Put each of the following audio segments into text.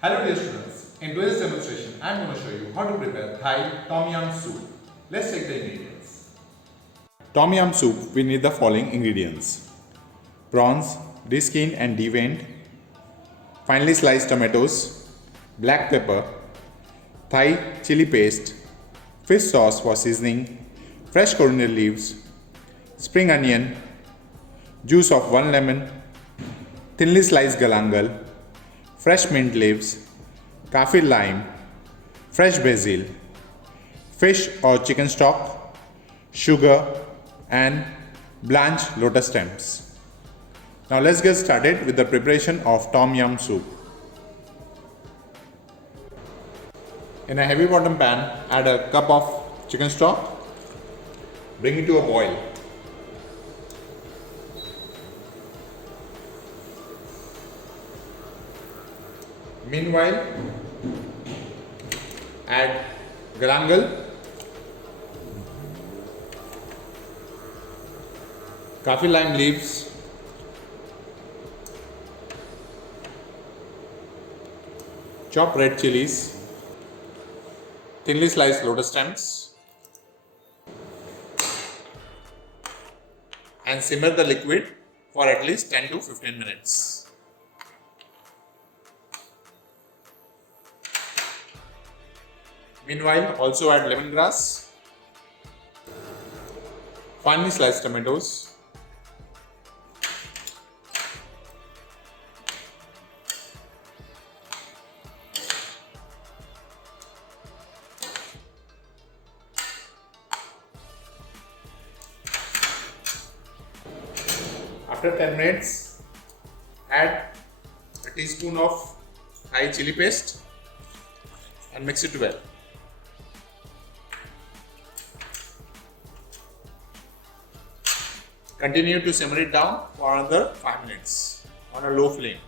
Hello dear students, in today's demonstration I am going to show you how to prepare Thai Tom Yum soup. Let's check the ingredients. Tom Yum soup, we need the following ingredients: prawns, de-skinned and deveined, finely sliced tomatoes, black pepper, Thai chili paste, fish sauce for seasoning, fresh coriander leaves, spring onion, juice of 1 lemon, thinly sliced galangal, fresh mint leaves, kaffir lime, fresh basil, fish or chicken stock, sugar, and blanched lotus stems. Now let's get started with the preparation of Tom Yum soup. In a heavy bottom pan, add a cup of chicken stock. Bring it to a boil. Meanwhile, add galangal, kaffir lime leaves, chopped red chilies, thinly sliced lotus stems, and simmer the liquid for at least 10 to 15 minutes. Meanwhile, also add lemongrass, finely sliced tomatoes, after 10 minutes, add a teaspoon of Thai chili paste and mix it well. Continue to simmer it down for another 5 minutes on a low flame.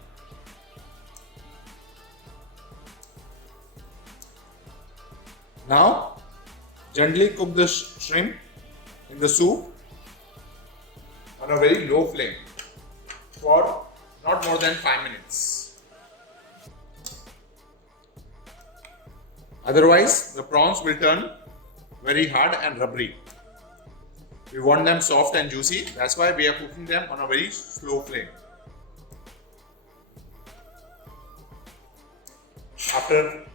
Now, gently cook the shrimp in the soup on a very low flame for not more than 5 minutes. Otherwise, the prawns will turn very hard and rubbery. We want them soft and juicy, that's why we are cooking them on a very slow flame. After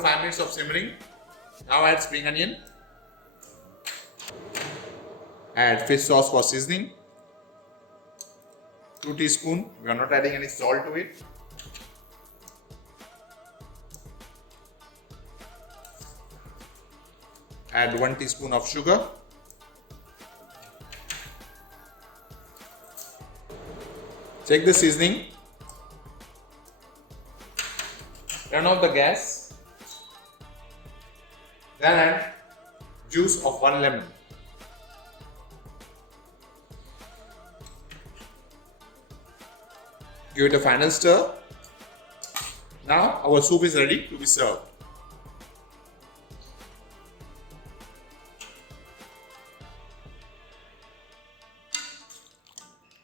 5 minutes of simmering, now add spring onion, add fish sauce for seasoning, 2 teaspoons, we are not adding any salt to it. Add 1 teaspoon of sugar. Check the seasoning. Turn off the gas. Then add juice of 1 lemon. Give it a final stir. Now our soup is ready to be served.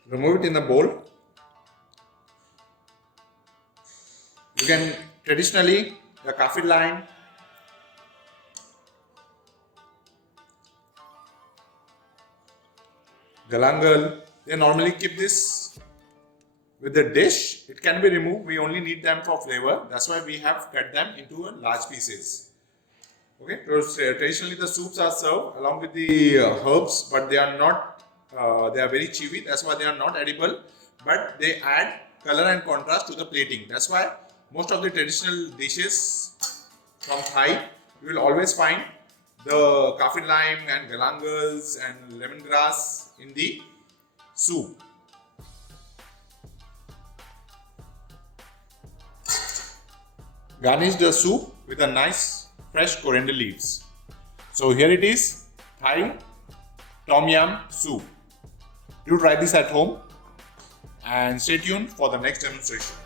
Remove it in the bowl. You can traditionally the kaffir lime, galangal, they normally keep this with the dish. It can be removed. We only need them for flavor. That's why we have cut them into large pieces. Okay. Traditionally the soups are served along with the herbs, but they are not. They are very chewy. That's why they are not edible. But they add color and contrast to the plating. That's why most of the traditional dishes from Thai, you will always find the kaffir lime and galangals and lemongrass in the soup. Garnish the soup with a nice fresh coriander leaves. So here it is, Thai Tom Yum soup. Do try this at home and stay tuned for the next demonstration.